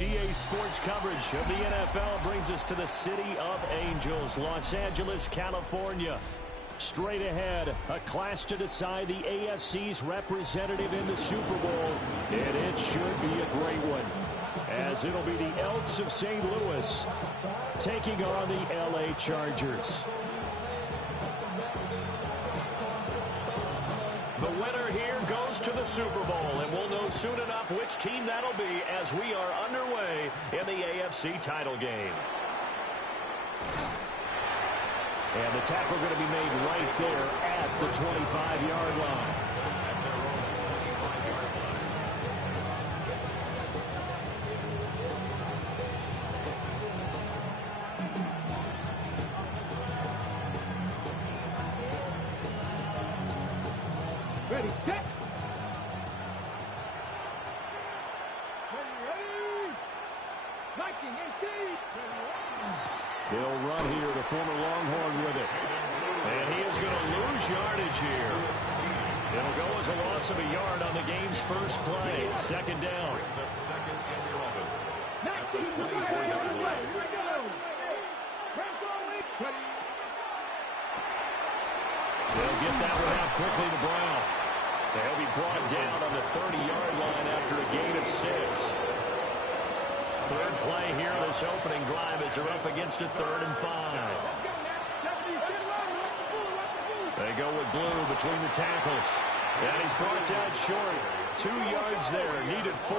EA Sports coverage of the NFL brings us to the City of Angels, Los Angeles, California. Straight ahead, a clash to decide the AFC's representative in the Super Bowl, and it should be a great one, as it'll be the Elks of St. Louis taking on the LA Chargers. The winner here goes to the Super Bowl, and we'll know soon enough which team that'll be as we are underway in the AFC title game. And the tackle going to be made right there at the 25-yard line. Ready, set. He'll run here, the former Longhorn with it. And he is going to lose yardage here. It'll go as a loss of a yard on the game's first play. Second down. They'll get that one out quickly to Brown. They'll be brought down on the 30-yard line after a gain of 6. Third play here on this opening drive as they're up against a 3rd and 5. They go with Blue between the tackles. And he's brought down short. 2 yards there, needed 4.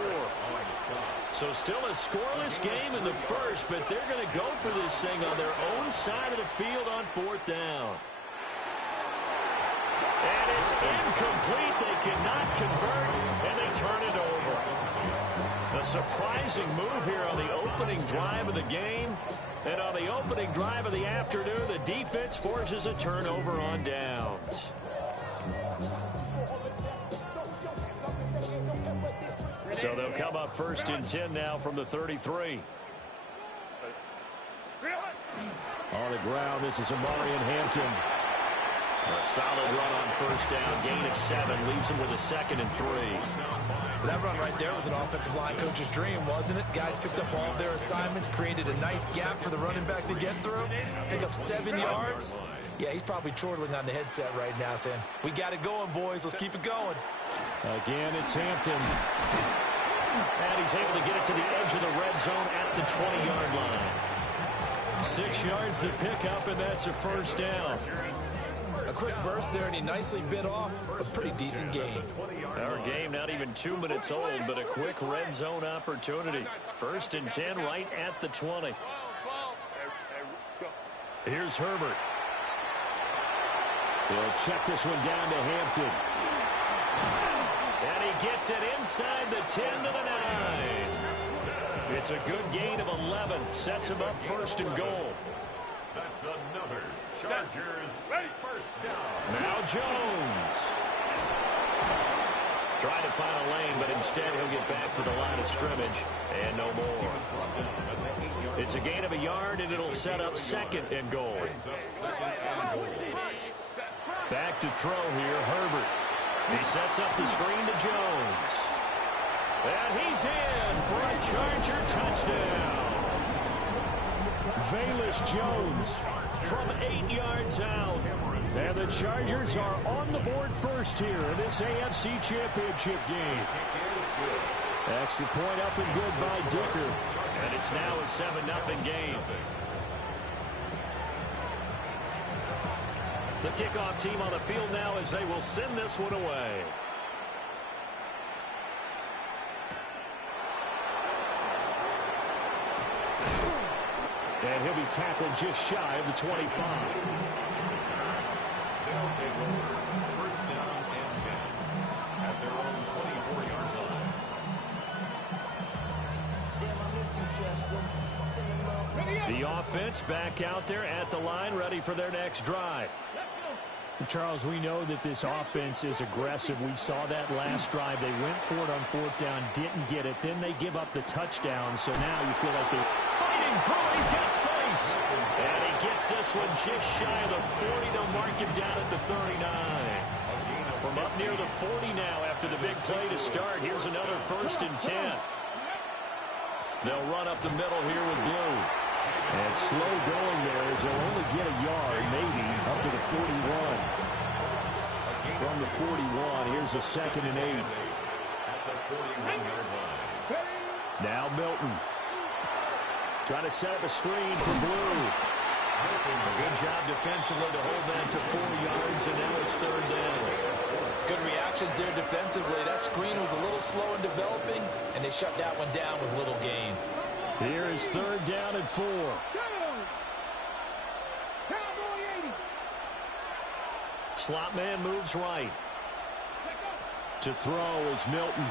So still a scoreless game in the first, but they're going to go for this thing on their own side of the field on 4th down. And it's incomplete. They cannot convert, and they turn it over. A surprising move here on the opening drive of the game. And on the opening drive of the afternoon, the defense forces a turnover on downs. So they'll come up 1st and 10 now from the 33. On the ground, this is Amarian Hampton. A solid run on 1st down, gain of 7, leaves him with a 2nd and 3. That run right there was an offensive line coach's dream, wasn't it? Guys picked up all of their assignments, created a nice gap for the running back to get through, pick up 7 yards. Yeah, he's probably chortling on the headset right now saying, we got it going, boys. Let's keep it going. Again, it's Hampton. And he's able to get it to the edge of the red zone at the 20-yard line. 6 yards to pick up, and that's a 1st down. A quick burst there, and he nicely bit off a pretty decent gain. Our game not even 2 minutes old, but a quick red zone opportunity. 1st and 10 right at the 20. Here's Herbert. He'll check this one down to Hampton. And he gets it inside the 10 to the 9. It's a good gain of 11. Sets him up 1st and goal. That's another Chargers 1st down. Now Jones. Trying to find a lane, but instead he'll get back to the line of scrimmage. And no more. It's a gain of a yard, and it'll set up 2nd and goal. Back to throw here, Herbert. He sets up the screen to Jones. And he's in for a Charger touchdown. Velus Jones from 8 yards out. And the Chargers are on the board first here in this AFC Championship game. Extra point up and good by Dicker. And it's now a 7-0 game. The kickoff team on the field now as they will send this one away. And he'll be tackled just shy of the 25. They'll take over 1st down and 10 at their own 24-yard line. The offense back out there at the line, ready for their next drive. Charles, we know that this offense is aggressive. We saw that last drive. They went for it on 4th down, didn't get it. Then they give up the touchdown. So now you feel like they're fighting through. He's got space. And he gets this one just shy of the 40. They'll mark him down at the 39. From up near the 40 now after the big play to start. Here's another 1st and 10. They'll run up the middle here with Blue. And slow going there as they'll only get a yard, maybe, up to the 41. From the 41, here's a 2nd and 8. Now Milton. Trying to set up a screen for Blue. A good job defensively to hold that to 4 yards, and now it's 3rd down. Good reactions there defensively. That screen was a little slow in developing, and they shut that one down with little gain. Here is 3rd down and 4. Slot man moves right. To throw is Milton.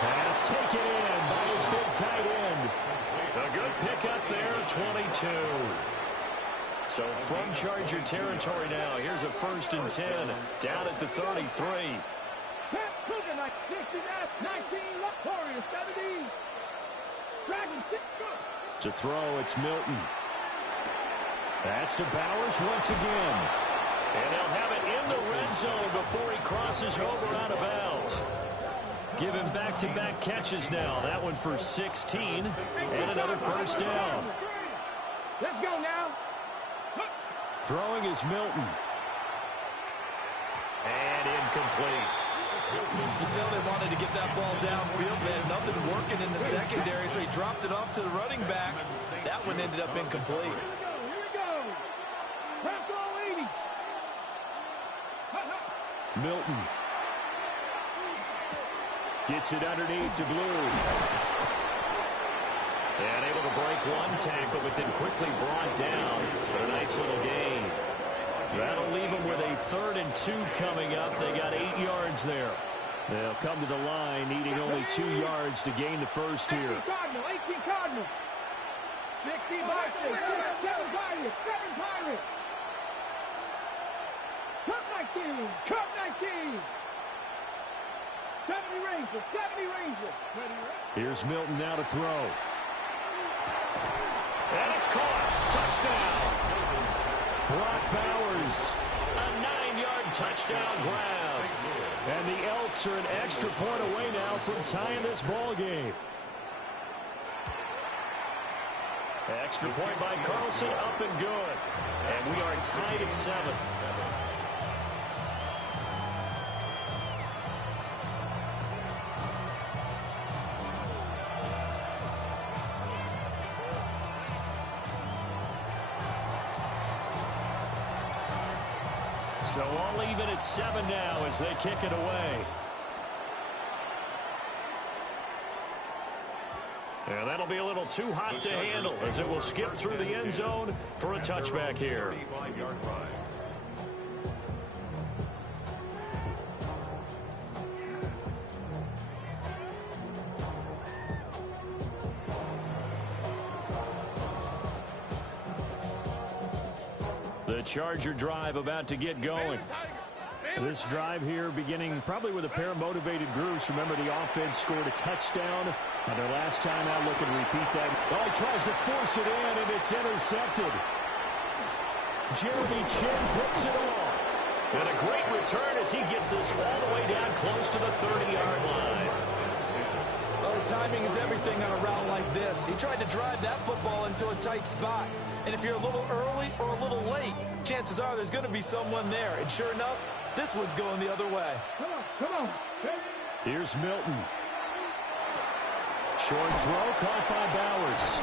Pass taken in by his big tight end. A good pickup there, 22. So from Charger territory now, here's a 1st and 10, down at the 33. To throw, it's Milton. That's to Bowers once again. And they'll have it in the red zone before he crosses over out of bounds. Give him back-to-back catches now. That one for 16 and another 1st down. Let's go now. Throwing is Milton. And incomplete. You can tell they wanted to get that ball downfield. They had nothing working in the secondary, so he dropped it off to the running back. That one ended up incomplete. Here we go. Press all 80. Milton. Gets it underneath to Blue. And able to break one tackle, but then quickly brought down. But a nice little gain. That'll leave them with a 3rd and 2 coming up. They got 8 yards there. They'll come to the line, needing only 2 yards to gain the first here. 18 Cardinal. 16 Vikings. 7 Pirates. 7 Pirates. Cup 19. Cup 19. 70 Rangers. 70 Rangers. Here's Milton now to throw. And it's caught. Touchdown. Brock Bowers. A 9-yard touchdown grab. And the Elks are an extra point away now from tying this ball game. Extra point by Carlson, up and good. And we are tied at 7. So all even at 7 now as they kick it away. And that'll be a little too hot to handle as it will skip through the end zone for a touchback here. The Charger drive about to get going. This drive here beginning probably with a pair of motivated groups. Remember, the offense scored a touchdown. Now their last time out, looking to repeat that. Oh, he tries to force it in, and it's intercepted. Jeremy Chin picks it off. And a great return as he gets this all the way down close to the 30-yard line. Well, the timing is everything on a route like this. He tried to drive that football into a tight spot. And if you're a little early or a little late, chances are there's going to be someone there. And sure enough, this one's going the other way. Come on. Here's Milton. Short throw caught by Bowers.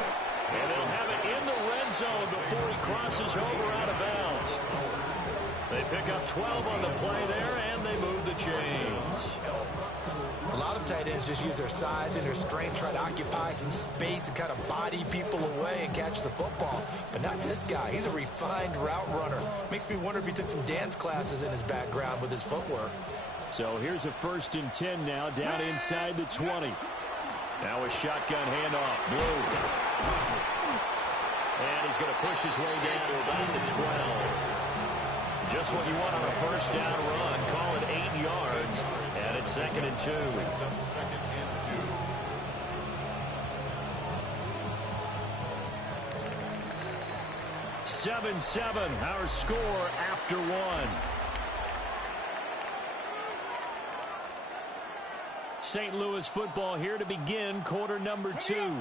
And they'll have it in the red zone before he crosses over out of bounds. They pick up 12 on the play there, and they move the chains. A lot of tight ends just use their size and their strength, try to occupy some space and kind of body people away and catch the football. But not this guy. He's a refined route runner. Makes me wonder if he took some dance classes in his background with his footwork. So here's a 1st and 10 now, down inside the 20. Now a shotgun handoff. Blue. And he's going to push his way down to about the 12. Just what you want on a 1st down run. Call it 8 yards. And it's 2nd and 2. 7-7, our score after 1. St. Louis football here to begin quarter number 2.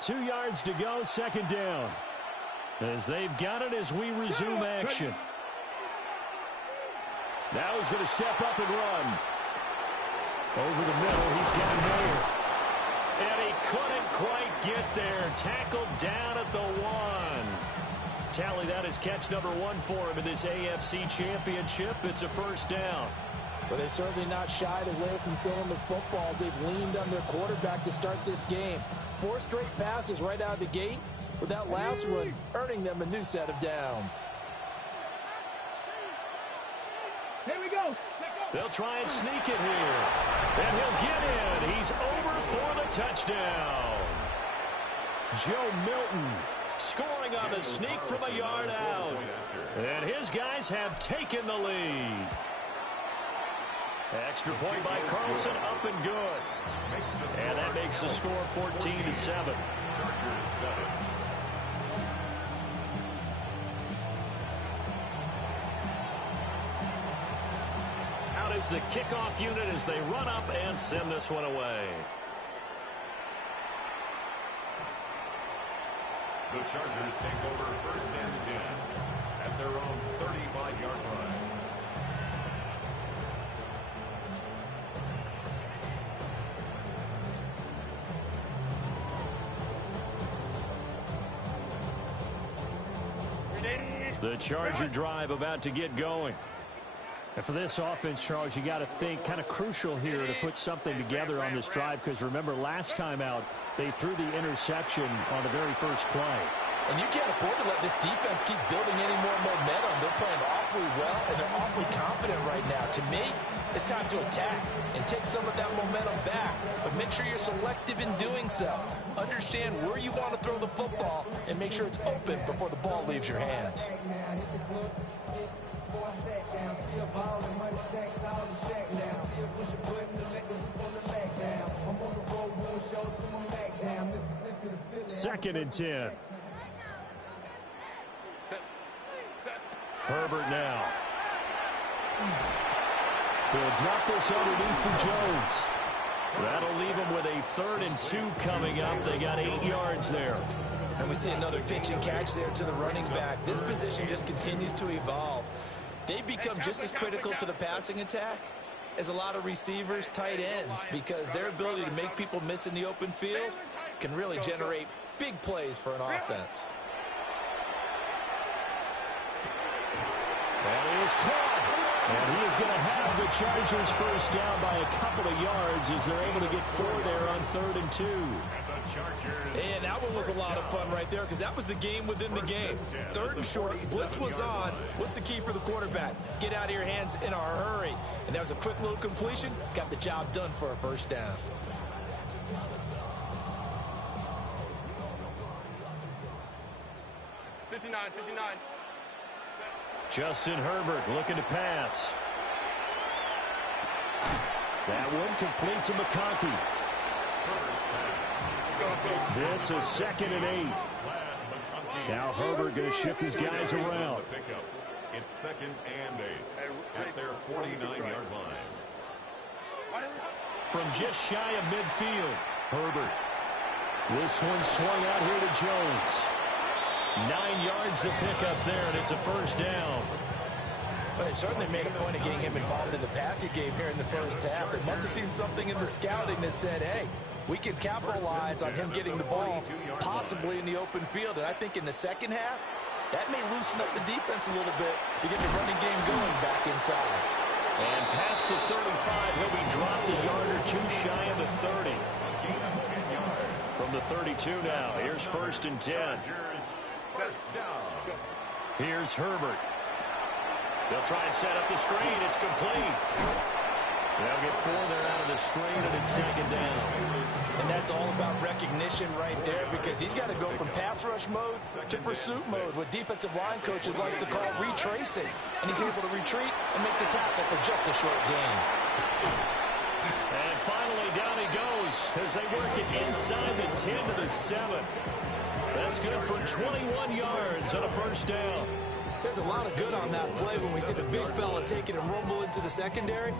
2 yards to go, second down. As they've got it as we resume action. Now he's going to step up and run. Over the middle, he's got Mayer. And he couldn't quite get there. Tackled down at the 1. Tally that is catch number 1 for him in this AFC Championship. It's a first down. But they've certainly not shied away from throwing the footballs. They've leaned on their quarterback to start this game. 4 straight passes right out of the gate, with that last one earning them a new set of downs. Here we go. They'll try and sneak it here. And he'll get in. He's over for the touchdown. Joe Milton scoring on the sneak from a yard out. And his guys have taken the lead. Extra point by Carlson, up and good. And that makes the score 14-7. Chargers 7. Out is the kickoff unit as they run up and send this one away. The Chargers take over first and 10 at their own 35-yard line. The Charger drive about to get going. And for this offense, Charles, you got to think kind of crucial here to put something together on this drive, because remember last time out they threw the interception on the very first play. And you can't afford to let this defense keep building any more momentum. They're playing awfully well, and they're awfully confident right now. To me, it's time to attack and take some of that momentum back. But make sure you're selective in doing so. Understand where you want to throw the football and make sure it's open before the ball leaves your hands. Second and 10. Herbert now. He'll drop this underneath for Jones. That'll leave him with a 3rd and 2 coming up. They got 8 yards there. And we see another pitch and catch there to the running back. This position just continues to evolve. They become just as critical to the passing attack as a lot of receivers, tight ends, because their ability to make people miss in the open field can really generate big plays for an offense. And he is caught. And he is going to have the Chargers first down by a couple of yards as they're able to get 4 there on 3rd and 2. And that one was a lot of fun right there, because that was the game within the game. 3rd and short, blitz was on. What's the key for the quarterback? Get out of your hands in a hurry. And that was a quick little completion. Got the job done for a first down. Justin Herbert looking to pass. That one complete to McConkey. This is 2nd and 8. Now Herbert going to shift his guys around. It's 2nd and 8 at their 49-yard line. From just shy of midfield, Herbert. This one swung out here to Jones. 9 yards to pick up there, and it's a first down. But they certainly made a point of getting him involved in the passing game here in the first half. They must have seen something in the scouting that said, hey, we can capitalize on him getting the ball possibly in the open field. And I think in the second half, that may loosen up the defense a little bit to get the running game going back inside. And past the 35, he'll be dropped a yard or 2 shy of the 30. From the 32 now, here's 1st and 10. Here's Herbert. They'll try and set up the screen. It's complete. They'll get 4 there out of the screen, and it's 2nd down. And that's all about recognition right there, because he's got to go from pass rush mode to pursuit mode, what defensive line coaches like to call retracing. And he's able to retreat and make the tackle for just a short gain. And finally, down he goes as they work it inside the 10 to the 7. That's good for 21 yards on a first down. There's a lot of good on that play when we see the big fella take it and rumble into the secondary.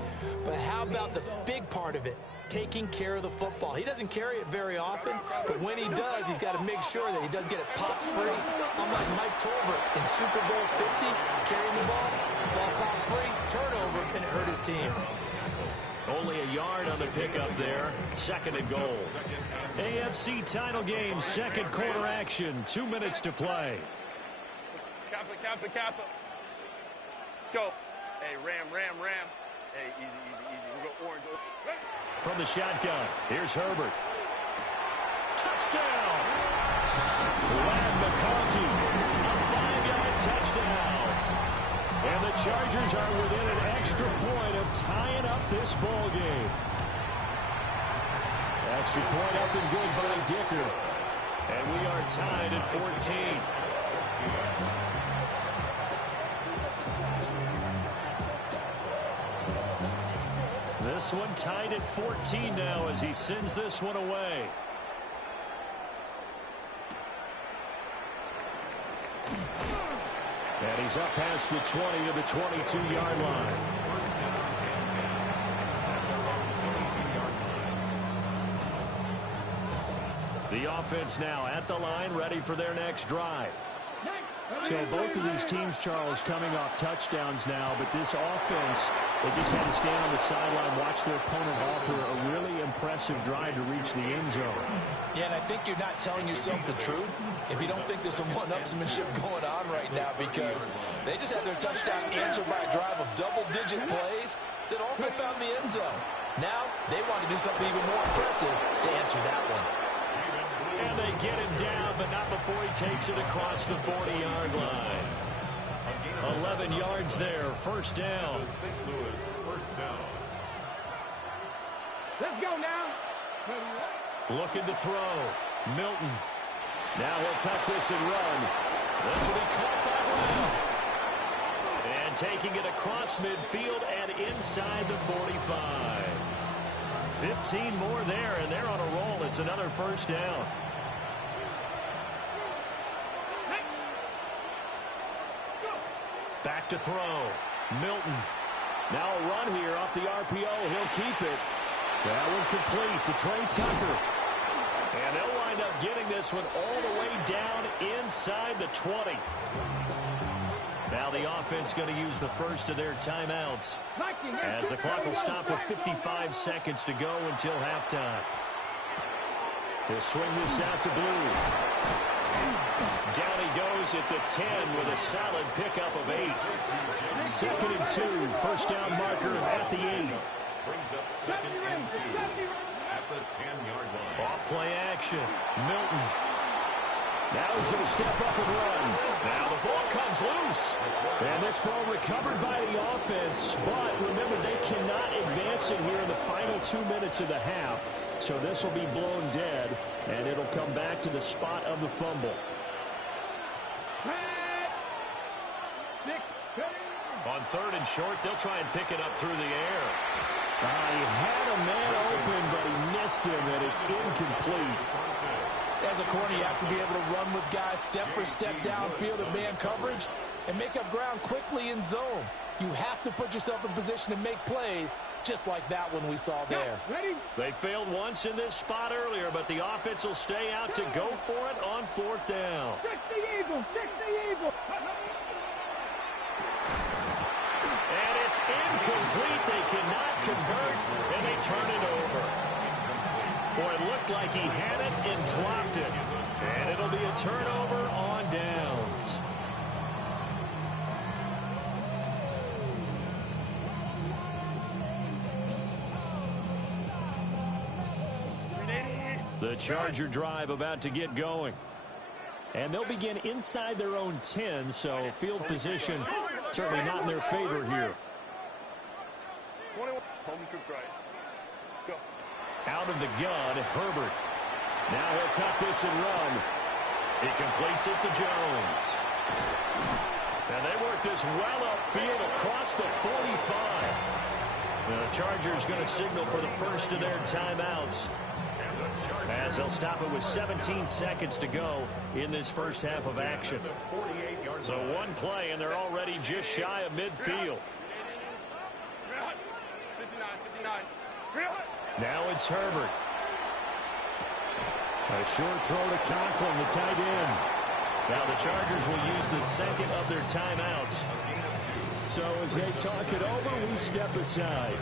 But how about the big part of it? Taking care of the football. He doesn't carry it very often, but when he does, he's got to make sure that he doesn't get it popped free. Unlike Mike Tolbert in Super Bowl 50, carrying the ball popped free, turnover, and it hurt his team. Only a yard on the pickup there. 2nd and goal. AFC title game, 2nd quarter action. 2 minutes to play. Kappa. Let's go. Hey, ram. Hey, easy. We go orange. From the shotgun, here's Herbert. Touchdown! Brad McConkey, a 5-yard touchdown. And the Chargers are within an extra point of tying up this ball game. Extra point up and good by Dicker. And we are tied at 14. This one tied at 14 now as he sends this one away. And he's up past the 20 to the 22-yard line. The offense now at the line, ready for their next drive. So both of these teams, Charles, coming off touchdowns now, but this offense, they just had to stand on the sideline, watch their opponent offer a really impressive drive to reach the end zone. Yeah, and I think you're not telling yourself the truth if you don't think there's some one-upsmanship going on right now, because they just had their touchdown answered by a drive of double-digit plays that also found the end zone. Now they want to do something even more impressive to answer that one. And they get him down, but not before he takes it across the 40-yard line. 11 yards there, 1st down. St. Louis, 1st down. Let's go now. Looking to throw. Milton. Now he'll tuck this and run. This will be caught by Brown. And taking it across midfield and inside the 45. 15 more there, and they're on a roll. It's another 1st down. Back to throw. Milton. Now a run here off the RPO. He'll keep it. That one complete to Trey Tucker. And they'll wind up getting this one all the way down inside the 20. Now the offense going to use the first of their timeouts as the clock will stop with 55 seconds to go until halftime. They'll swing this out to Blue. Down he goes at the 10 with a solid pickup of 8. 2nd and 2. 1st down marker at the 8. Brings up 2nd and 2 at the 10-yard line. Off play action. Milton. Now he's going to step up and run. Now the ball comes loose. And this ball recovered by the offense. But remember, they cannot advance it here in the final 2 minutes of the half. So this will be blown dead. And it'll come back to the spot of the fumble. On 3rd and short, they'll try and pick it up through the air. He had a man open, but he missed him, and it's incomplete. As a corner, you have to be able to run with guys step for step downfield in man coverage and make up ground quickly in zone. You have to put yourself in position to make plays, just like that one we saw there. They failed once in this spot earlier, but the offense will stay out to go for it on 4th down. And it's incomplete. They cannot convert, and they turn it over. Boy, it looked like he had it and dropped it. And it'll be a turnover on downs. The Charger drive about to get going. And they'll begin inside their own 10, so field position certainly not in their favor here. 21. Home troops right. Go. Out of the gun, Herbert. Now he'll tuck this and run. He completes it to Jones. And they work this well upfield across the 45. The Chargers going to signal for the first of their timeouts, as they'll stop it with 17 seconds to go in this first half of action. 48-yard So one play, and they're already just shy of midfield. Now it's Herbert. A short throw to Conklin, the tight end. Now the Chargers will use the second of their timeouts. So as they talk it over, we step aside.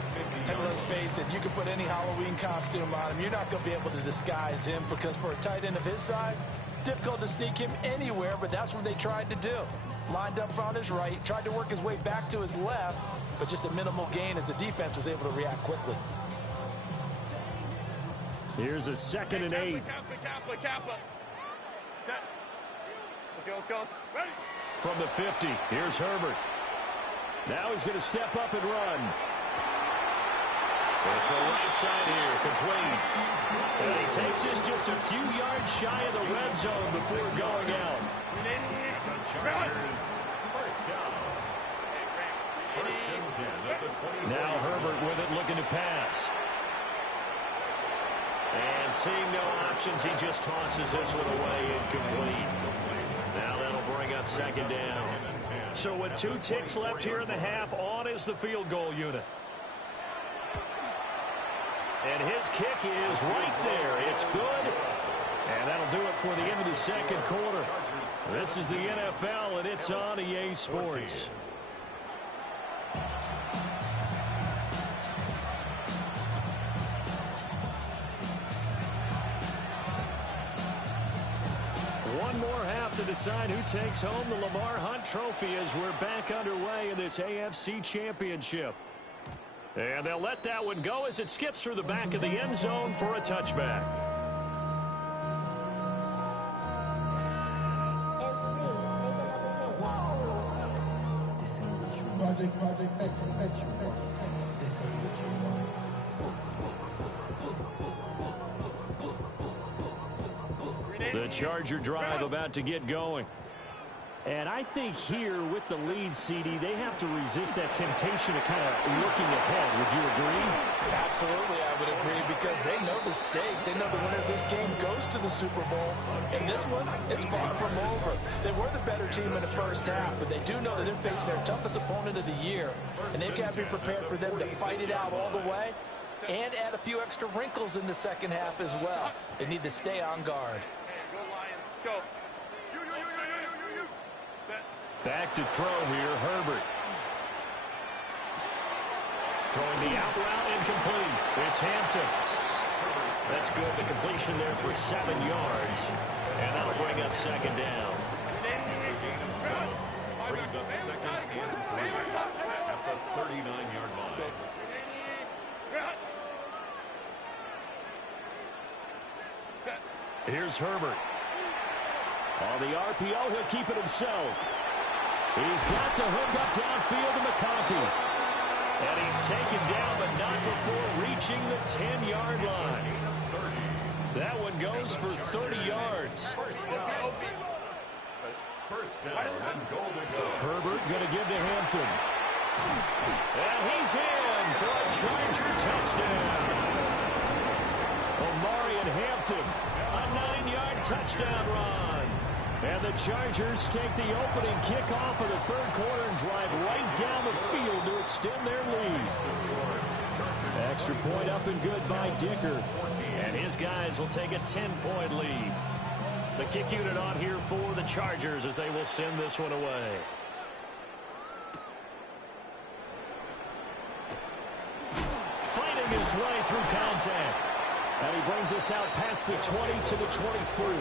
And let's face it, you can put any Halloween costume on him. You're not going to be able to disguise him because for a tight end of his size, difficult to sneak him anywhere, but that's what they tried to do. Lined up on his right, tried to work his way back to his left, but just a minimal gain as the defense was able to react quickly. Here's a 2nd and 8. Let's go. Ready? From the 50, here's Herbert. Now he's going to step up and run. It's the right side here, complete. And he takes this just a few yards shy of the red zone before going out. Now Herbert with it, looking to pass. And seeing no options, he just tosses this one away, incomplete. Now that'll bring up 2nd down. So with 2 ticks left here in the half, on is the field goal unit. And his kick is right there. It's good. And that'll do it for the end of the 2nd quarter. This is the NFL, and it's on EA Sports. One more half to decide who takes home the Lamar Hunt Trophy as we're back underway in this AFC Championship. And they'll let that one go as it skips through the back of the end zone for a touchback. The Charger drive about to get going. And I think here with the lead, CD, they have to resist that temptation of kind of looking ahead. Would you agree? Absolutely, I would agree, because they know the stakes. They know the winner of this game goes to the Super Bowl. And this one, it's far from over. They were the better team in the first half, but they do know that they're facing their toughest opponent of the year. And they've got to be prepared for them to fight it out all the way and add a few extra wrinkles in the second half as well. They need to stay on guard. Go Lions, go. Back to throw here, Herbert. Throwing the out route, incomplete. It's Hampton. That's good. The completion there for 7 yards. And that'll bring up 2nd down. Brings up 2nd and 3 at the 39-yard line. Here's Herbert. On the RPO, he'll keep it himself. He's got the hook up downfield to McConkey. And he's taken down, but not before reaching the 10-yard line. That one goes for 30 yards. First down and goal to go. Herbert going to give to Hampton. And he's in for a Charger touchdown. Omari and Hampton, a 9-yard touchdown run. And the Chargers take the opening kickoff of the 3rd quarter and drive right down the field to extend their lead. Extra point up and good by Dicker. And his guys will take a 10-point lead. The kick unit on here for the Chargers as they will send this one away. Fighting his way through contact. And he brings us out past the 20 to the 24.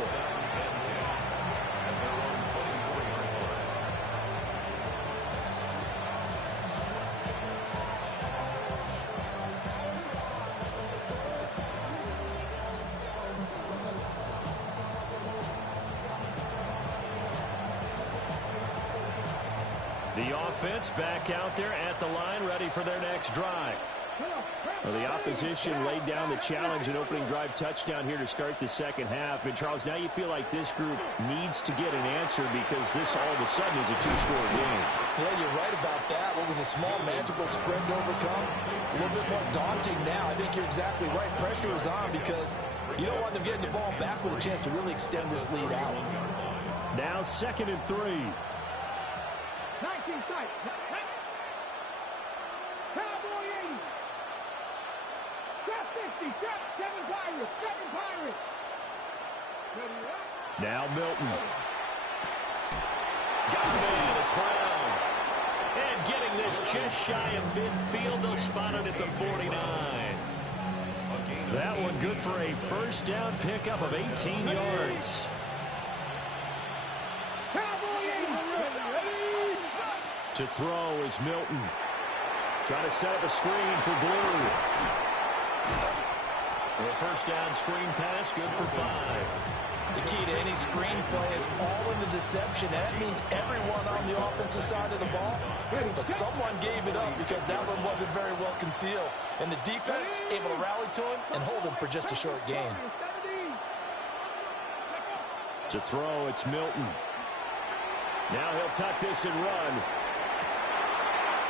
The offense back out there at the line, ready for their next drive. Well, the opposition laid down the challenge and opening drive touchdown here to start the 2nd half. And, Charles, now you feel like this group needs to get an answer because this all of a sudden is a 2-score game. Yeah, you're right about that. What was a small, manageable sprint to overcome, a little bit more daunting now. I think you're exactly right. Pressure is on because you don't want them getting the ball back with a chance to really extend this lead out. Now 2nd and 3. 19 sight. Cowboy 80. Trap 60. Trap 7 Pirates. 7 Pirates. Now Milton. Got a man. It's Brown. And getting this just shy of midfield. They'll spot it at the 49. That one good for a first down pickup of 18 yards. To throw is Milton. Trying to set up a screen for Blue. A first down screen pass, good for 5. The key to any screen play is all in the deception. That means everyone on the offensive side of the ball. But someone gave it up because that one wasn't very well concealed. And the defense able to rally to him and hold him for just a short gain. To throw, it's Milton. Now he'll tuck this and run.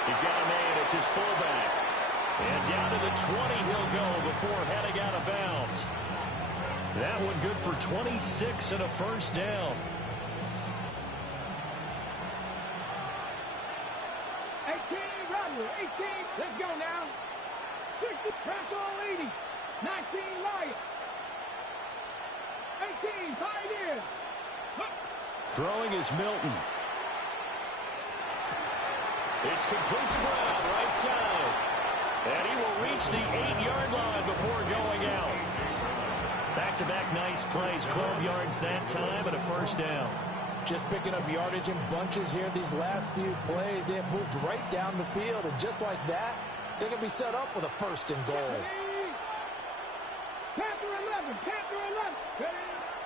He's got a man. It's his fullback. And down to the 20 he'll go before heading out of bounds. That one good for 26 and a first down. 18, Robert. 18. Let's go now. 60, Pressure 80. 19, Lion. 18, Pioneer. Throwing is Milton. It's complete to Brown, right side. And he will reach the 8-yard line before going out. Back-to-back nice plays, 12 yards that time and a first down. Just picking up yardage in bunches here. These last few plays, they have moved right down the field. And just like that, they can be set up with a first and goal. Panther 11, Panther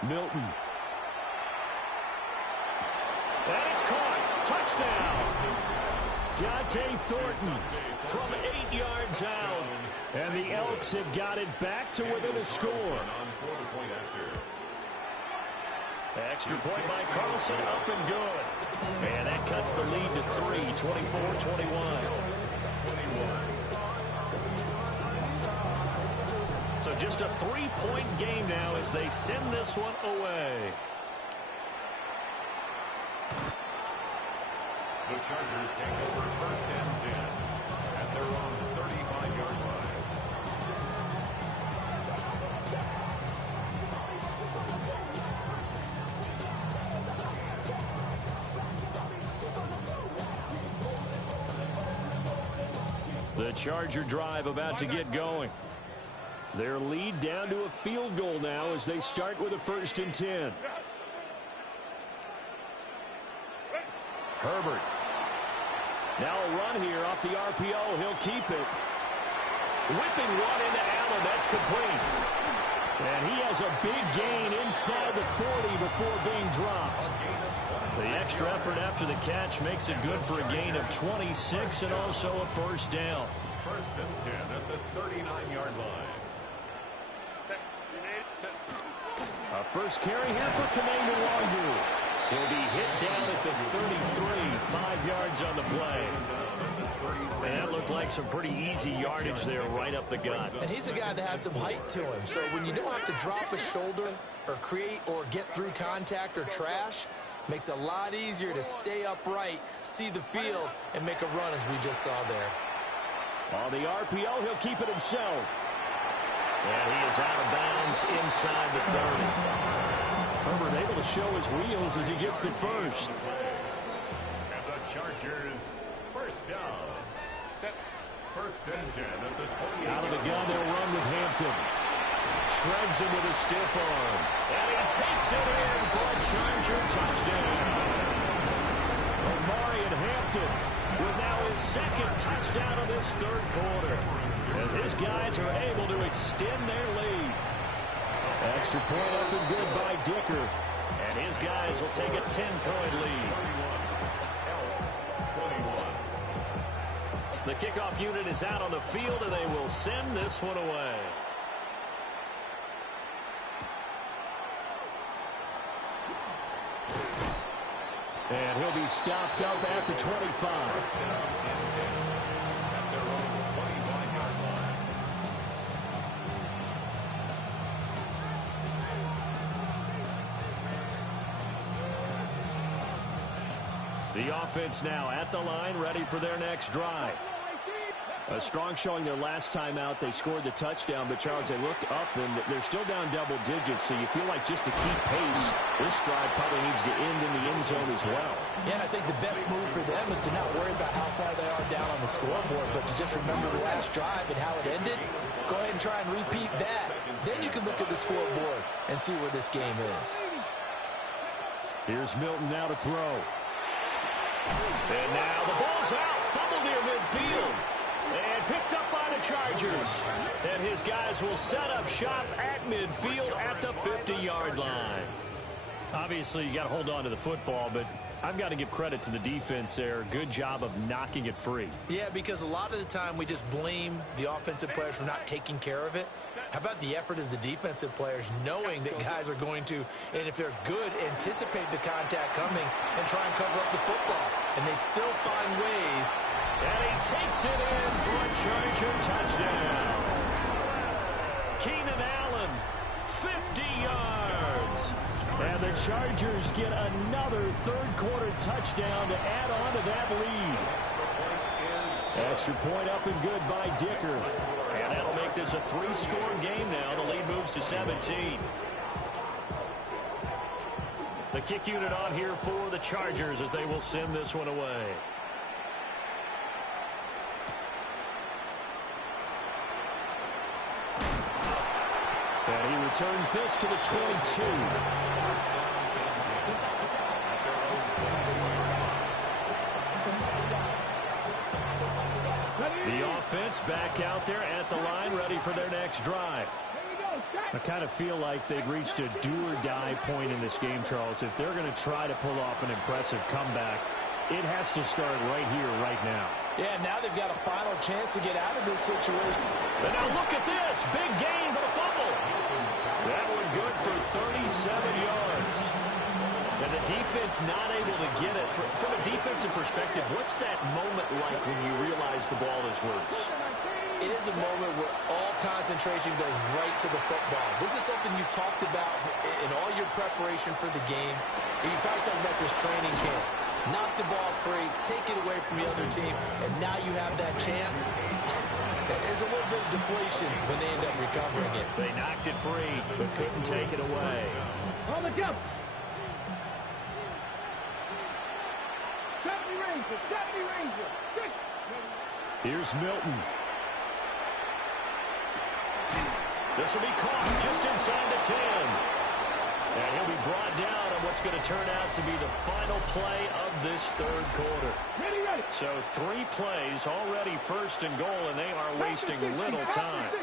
11. Milton. And it's caught. Touchdown. Dante Thornton from 8 yards out. And the Elks have got it back to within a score. Extra point by Carlson, up and good. And that cuts the lead to 3, 24-21. So just a 3-point game now as they send this one away. The Chargers take over first and 10 at their own 35-yard line. The Charger drive about to get going. Their lead down to a field goal now as they start with a first and 10. Herbert. Now a run here off the RPO. He'll keep it. Whipping one into Allen. That's complete. And he has a big gain inside the 40 before being dropped. The extra effort after the catch makes it good for a gain of 26 and also a first down. First and 10 at the 39-yard line. A first carry here for Kananga Wangu. He'll be hit down at the 33, 5 yards on the play. And that looked like some pretty easy yardage there right up the gut. And he's a guy that has some height to him. So when you don't have to drop a shoulder or create or get through contact or trash, makes it a lot easier to stay upright, see the field, and make a run as we just saw there. On the RPO, he'll keep it himself. And he is out of bounds inside the 30. Herbert able to show his wheels as he gets the first. And the Chargers, first down. First and 10 at the 20. Out of the gun, they'll run with Hampton. Shreds him with a stiff arm. And he takes it in for a Charger touchdown. Omarion Hampton with now his second touchdown of this third quarter, as his guys are able to extend their lead. Extra point up and good by Dicker. And his guys will take a 10-point lead. The kickoff unit is out on the field, and they will send this one away. And he'll be stopped up at the 25. The offense now at the line, ready for their next drive. A strong showing their last time out. They scored the touchdown, but, Charles, they looked up, and they're still down double digits, so you feel like just to keep pace, this drive probably needs to end in the end zone as well. Yeah, I think the best move for them is to not worry about how far they are down on the scoreboard, but to just remember the last drive and how it ended. Go ahead and try and repeat that. Then you can look at the scoreboard and see where this game is. Here's Milton now to throw. And now the ball's out. Fumble near midfield. And picked up by the Chargers. And his guys will set up shop at midfield at the 50-yard line. Obviously, you got to hold on to the football, but I've got to give credit to the defense there. Good job of knocking it free. Yeah, because a lot of the time we just blame the offensive players for not taking care of it. How about the effort of the defensive players knowing that guys are going to, and if they're good, anticipate the contact coming and try and cover up the football. And they still find ways. And he takes it in for a Charger touchdown. Keenan Allen, 50 yards. And the Chargers get another third-quarter touchdown to add on to that lead. Extra point up and good by Dicker. And that'll make this a 3-score game now. The lead moves to 17. The kick unit on here for the Chargers as they will send this one away. And he returns this to the 22. The offense back out there at the line, ready for their next drive. I kind of feel like they've reached a do-or-die point in this game, Charles. If they're going to try to pull off an impressive comeback, it has to start right here, right now. Yeah, now they've got a final chance to get out of this situation. And now look at this. Big gain, but a fumble. That one good for 37 yards. And the defense not able to get it. From a defensive perspective, what's that moment like when you realize the ball is loose? It is a moment where all concentration goes right to the football. This is something you've talked about in all your preparation for the game. And you probably talked about this training camp. Knock the ball free, take it away from the other team, and now you have that chance. There's a little bit of deflation when they end up recovering it. They knocked it free, but couldn't take it away. On the jump. 70 Ranger, 70 Ranger. Here's Milton. This will be caught just inside the 10. And he'll be brought down on what's going to turn out to be the final play of this third quarter. Ready, ready. So 3 plays already first and goal, and they are wasting little time.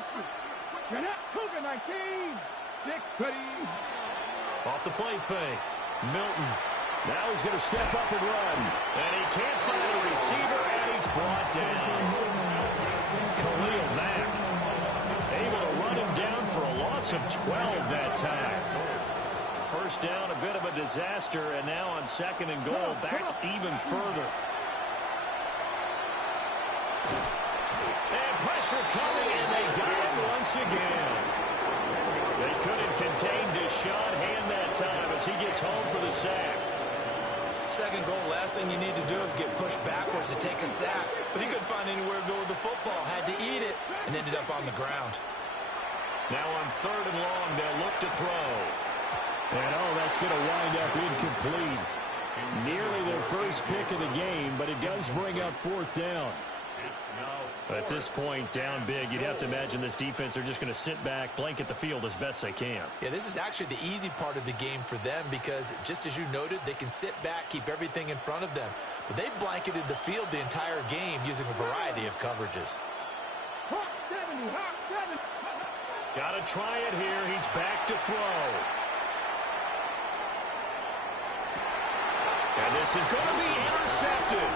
Cougar 19. 6, ready. Off the play fake. Milton. Now he's going to step up and run. And he can't find a receiver, and he's brought down. Khalil Mack able to run him down for a loss of 12 that time. First down, a bit of a disaster, and now on second and goal, back even further. And pressure coming, and they got him once again. They couldn't contain Deshaun Hand that time as he gets home for the sack. Second goal, last thing you need to do is get pushed backwards to take a sack. But he couldn't find anywhere to go with the football, had to eat it, and ended up on the ground. Now on third and long, they'll look to throw. And, that's going to wind up incomplete. Nearly their first pick of the game, but it does bring up fourth down. At this point, down big, you'd have to imagine this defense are just going to sit back, blanket the field as best they can. Yeah, this is actually the easy part of the game for them because, just as you noted, they can sit back, keep everything in front of them. But they've blanketed the field the entire game using a variety of coverages. Hawk 70, Hawk 70. Got to try it here. He's back to throw. And this is going to be intercepted.